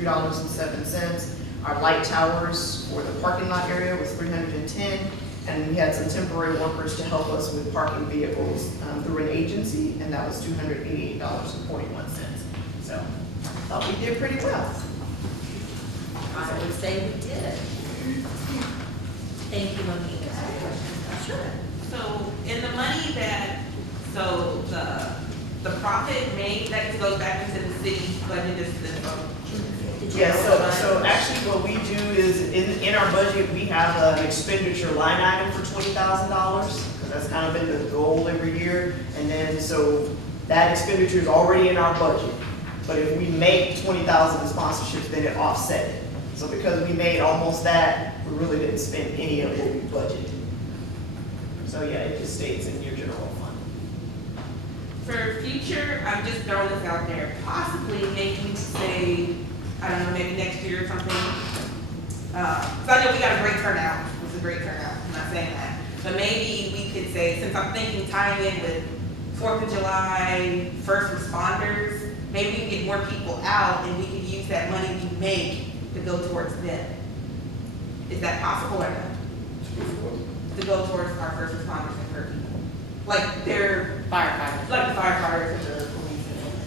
$63.07. Our light towers for the parking lot area was $310, and we had some temporary workers to help us with parking vehicles through an agency, and that was $288.41. So I thought we did pretty well. I would say we did. Thank you, Monica. Sure. So in the money that, so the profit made, that just goes back into the city budget, this is the. Yeah, so actually what we do is, in our budget, we have an expenditure line item for $20,000, because that's kind of been the goal every year. And then, so that expenditure is already in our budget. But if we make 20,000 in sponsorships, then it offset it. So because we made almost that, we really didn't spend any of what we budgeted. So yeah, it just stays in your general fund. For future, I'm just throwing this out there, possibly maybe say, I don't know, maybe next year or something. So I know we got a great turnout, it was a great turnout, I'm not saying that. But maybe we could say, since I'm thinking tying in with 4th of July, first responders, maybe we can get more people out and we could use that money we make to go towards them. Is that possible or no? To go towards our first responders and her people. Like they're Firefighters. like the firefighters and the police.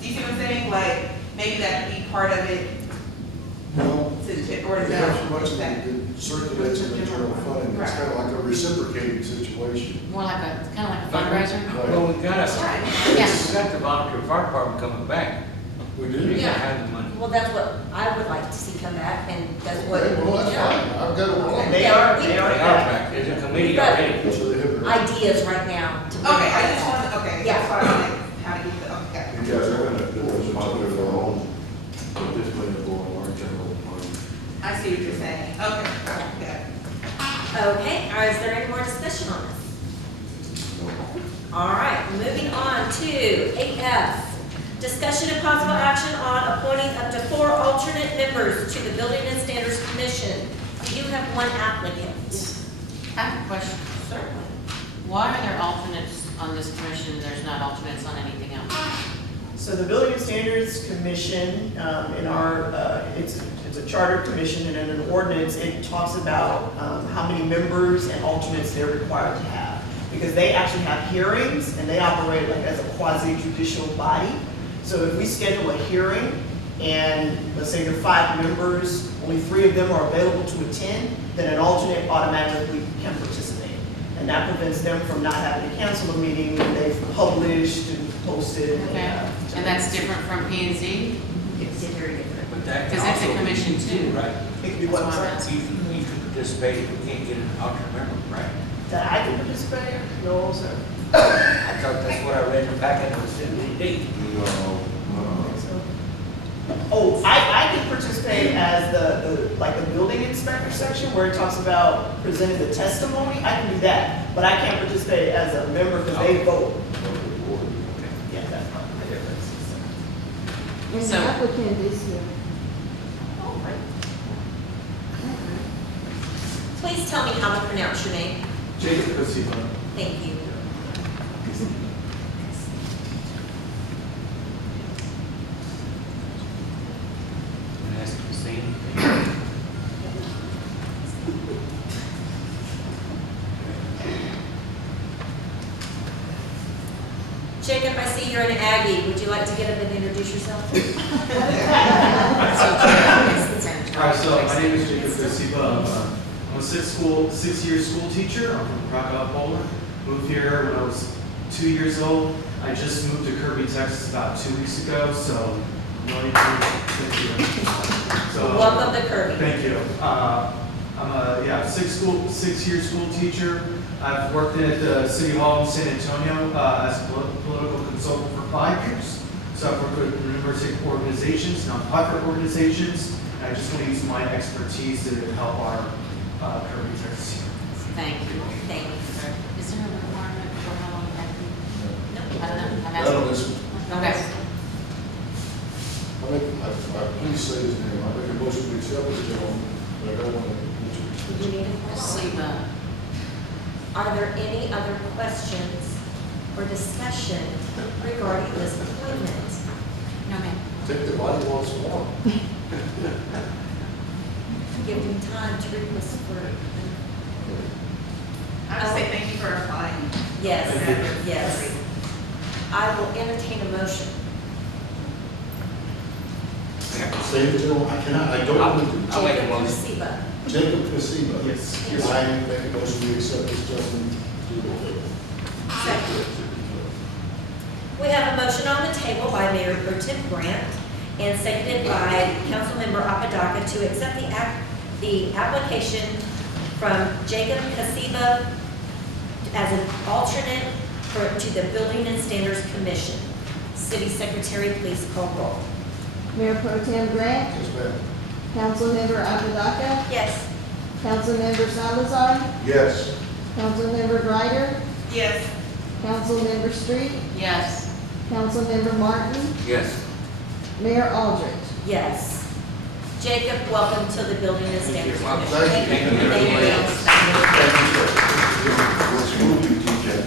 Do you see what I'm saying? Like maybe that could be part of it No, to, or is we have that? so much that it circulates in the general fund, and it's kind of like a reciprocating situation. More like a, kind of like a fundraiser? Well, we got Right. Yes. the volunteer fire department coming back. We We do? gotta Yeah. have the money. Well, that's what I would like to see come back, and that's what. Okay, well, that's yeah. fine, I've got a problem. They Yeah, are, we- they They are are back. back, there's a committee But- already. So they have. Ideas right now. To bring Okay, I back. just wanted, okay, Yeah. that's why I wanted how to get the, okay. You guys are gonna do this monthly for all, but this money will go in our general fund. I see what you're saying. Okay, okay. Okay, is there any more discussion on this? All right, moving on to 8F. Discussion and possible action on appointing up to 4 alternate members to the Building and Standards Commission. We do have one applicant. I have a question. Certainly. Why are there alternates on this commission, there's not alternates on anything else? So the Building and Standards Commission, in our, it's a charter commission, and in an ordinance, it talks about how many members and alternates they're required to have. Because they actually have hearings, and they operate like as a quasi-judicial body. So if we schedule a hearing, and let's say there are 5 members, only 3 of them are available to attend, then an alternate automatically can participate. And that prevents them from not having to cancel a meeting when they've published and posted. Okay, and that's different from P and Z? It's very different. But that can Because it's a also be commission too. Right? It could be what, That's why I'm sorry? asking. You can participate if we can't get an alternate member, right? That I can participate? No, sir. I thought that's what I read in the packet of the city. No, Oh, I can participate as the building inspector section where it talks about presenting the testimony. I can do that, but I can't participate as a member because they vote. Yeah, that's probably the difference. And the So- applicant is here. Oh, right. Please tell me how to pronounce your name. Jacob Cosima. Thank you. And ask them to say anything. Jacob, I see you're an Aggie. Would you like to get up and introduce yourself? Hi, so my name is Jacob Cosima. I'm a 6-year school teacher. I'm from Krakow, Poland. Moved here when I was 2 years old. I just moved to Kirby, Texas about 2 weeks ago, so thank you. So, Welcome to Kirby. Thank you. I'm a 6-year school teacher. I've worked at the City Hall in San Antonio as a political consultant for 5 years. So I've worked with numerous organizations, nonprofit organizations, and I just want to use my expertise to help our Kirby, Texas. Thank you. Thank you, sir. Is there a requirement for how long you have to be? Nope. I don't know. I'm Not on asking. this, Okay. I please say his name, I make a motion to accept it, but I don't want to. Do you need a question? Sleva. Are there any other questions or discussion regarding this appointment? No, ma'am. Take the body once more. time to request for? I would say thank you for applying. Yes, Thank you. yes. I will entertain a motion. Say it to him, I don't want to. I'll make a Jacob motion. Reciba. Jacob Casiba. Yes. I make a motion to accept this Justin Doolittle. Second. We have a motion on the table by Mayor Pro Tem Grant and seconded by Councilmember Apodaca to accept the application from Jacob Casiba as an alternate to the Building and Standards Commission. City Secretary, please call roll. Mayor Pro Tem Grant, Yes, ma'am. Councilmember Apodaca, Yes. Councilmember Salazar, Yes. Councilmember Greider, Yes. Councilmember Street, Yes. Councilmember Martin, Yes. Mayor Aldrich. Yes. Jacob, welcome to the Building and Standards Well, Commission. thank you. Thank you very Thank you. What school do you teach at?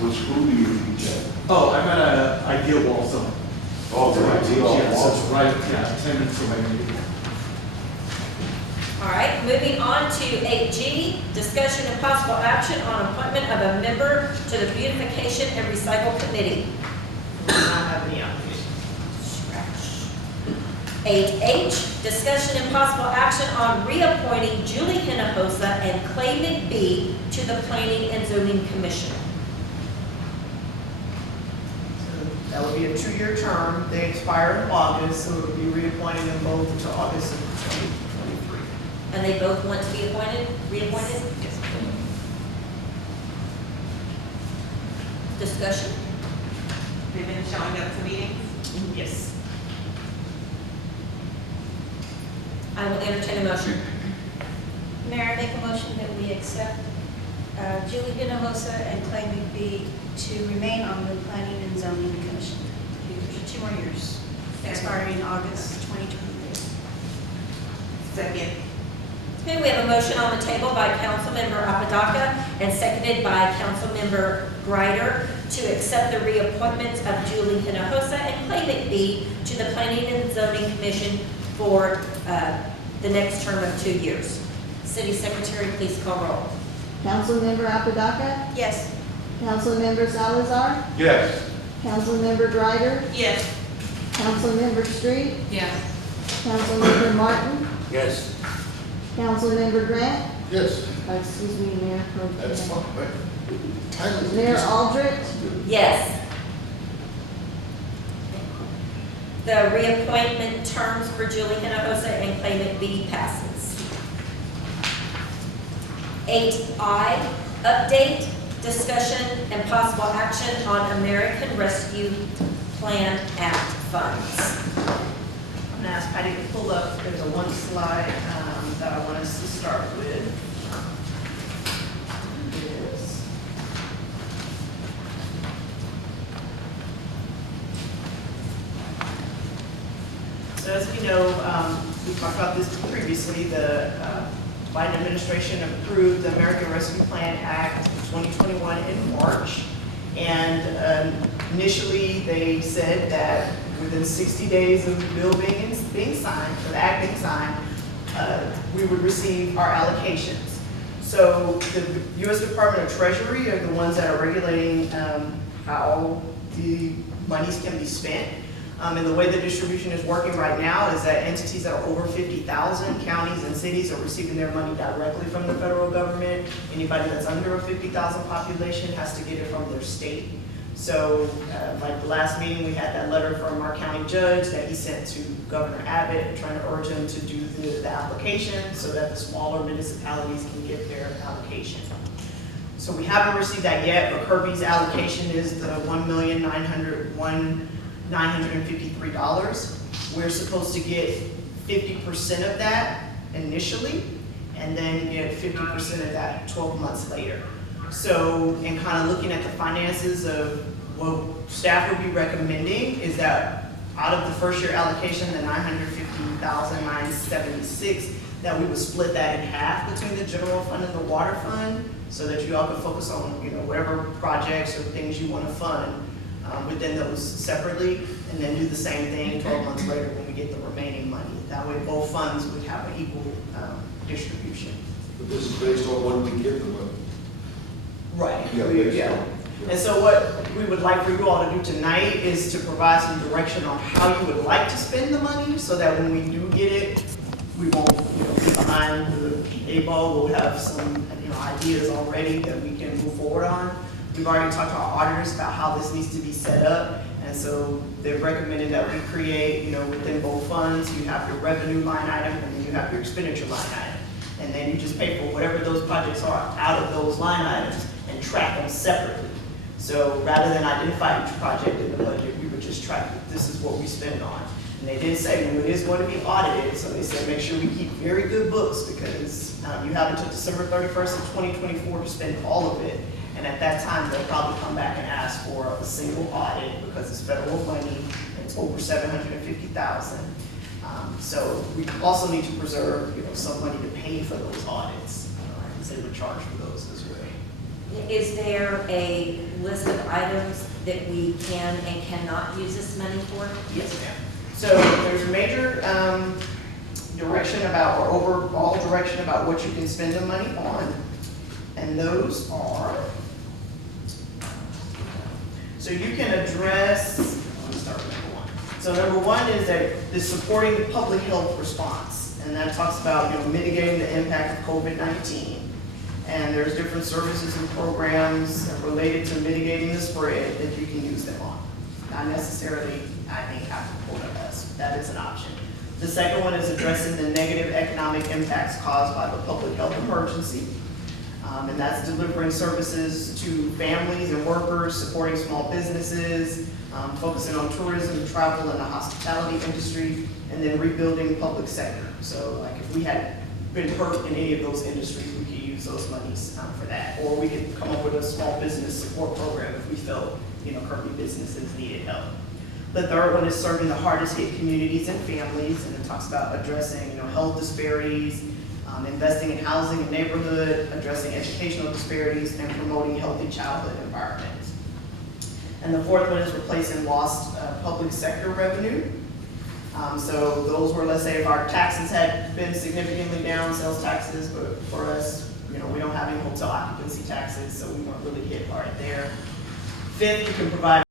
What school do you teach at? Oh, I'm at Ideal Walsall. Oh, So I teach, right. yeah, so it's right, yeah, 10 minutes from my meeting. All right, moving on to 8G, discussion and possible action on appointment of a member to the Beautification and Recycle Committee. We do not have any applications. 8H, discussion and possible action on reappointing Julie Hinojosa and Clay McBee to the Planning and Zoning Commission. So that would be a 2-year term. They expire in August, so we'll be reappointing them both until August of 2023. And they both want to be reappointed? Yes. Discussion? They've been showing up to meetings. Yes. I will entertain a motion. Mayor, I make a motion that we accept Julie Hinojosa and Clay McBee to remain on the Planning and Zoning Commission for 2 more years, expiring August 2023. Second. Okay, we have a motion on the table by Councilmember Apodaca and seconded by Councilmember Greider to accept the reappointments of Julie Hinojosa and Clay McBee to the Planning and Zoning Commission for the next term of 2 years. City Secretary, please call roll. Councilmember Apodaca, Yes. Councilmember Salazar, Yes. Councilmember Greider, Yes. Councilmember Street, Yes. Councilmember Martin, Yes. Councilmember Grant, Yes, excuse me, Mayor Pro Tem. that's fine. Tyler. Mayor Aldrich, Yes. The reappointment terms for Julie Hinojosa and Clay McBee passes. 8I, update, discussion, and possible action on American Rescue Plan Act funds. I'm gonna ask Patty to pull up, there's a one slide that I want us to start with. Is- So as we know, we talked about this previously, the Biden administration approved the American Rescue Plan Act of 2021 in March. And initially, they said that within 60 days of the bill being signed, or the act being signed, we would receive our allocations. So the U.S. Department of Treasury are the ones that are regulating how the monies can be spent. And the way the distribution is working right now is that entities that are over 50,000, counties and cities are receiving their money directly from the federal government. Anybody that's under a 50,000 population has to get it from their state. So like the last meeting, we had that letter from our county judge that he sent to Governor Abbott, trying to urge him to do the application so that the smaller municipalities can get their allocation. So we haven't received that yet, but Kirby's allocation is the $1,953,953. We're supposed to get 50% of that initially, and then get 50% of that 12 months later. So, in kind of looking at the finances of what staff would be recommending is that out of the first year allocation, the $950,976, that we would split that in half between the general fund and the water fund, so that you all could focus on, whatever projects or things you want to fund within those separately. and then do the same thing 12 months later when we get the remaining money. That way both funds would have an equal distribution. But this is based on when we get the money. Right. Yeah, based Yeah. on- And so what we would like for you all to do tonight is to provide some direction on how you would like to spend the money, so that when we do get it, we won't, be behind the eight ball. We'll have some, ideas already that we can move forward on. We've already talked to our auditors about how this needs to be set up, and so they've recommended that we create, within both funds, you have your revenue line item, and then you have your expenditure line item. And then you just pay for whatever those projects are out of those line items and track them separately. So rather than identify each project in the budget, we would just track, this is what we spend on. And they did say, it is going to be audited, so they said, make sure we keep very good books, because you have until December 31st of 2024 to spend all of it. And at that time, they'll probably come back and ask for a single audit, because it's federal money, it's over $750,000. So we also need to preserve, some money to pay for those audits, because they would charge for those as well. Is there a list of items that we can and cannot use this money for? Yes, ma'am. So there's a major direction about, or overall direction about what you can spend the money on. And those are, so you can address, let me start with number one. So number one is that is supporting the public health response. And that talks about, mitigating the impact of COVID-19. And there's different services and programs related to mitigating the spread that you can use them on. Not necessarily, I think, applicable to us. That is an option. The second one is addressing the negative economic impacts caused by the public health emergency. And that's delivering services to families and workers, supporting small businesses, focusing on tourism, travel, and the hospitality industry, and then rebuilding public sector. So like if we had been hurt in any of those industries, we could use those monies for that. Or we could come up with a small business support program if we felt, currently businesses needed help. The third one is serving the hardest hit communities and families, and it talks about addressing, health disparities, investing in housing and neighborhood, addressing educational disparities, and promoting healthy childhood environments. And the fourth one is replacing lost public sector revenue. So those were, let's say, if our taxes had been significantly down, sales taxes, but for us, we don't have any hotel occupancy taxes, so we weren't really hit hard there. Fifth, you can provide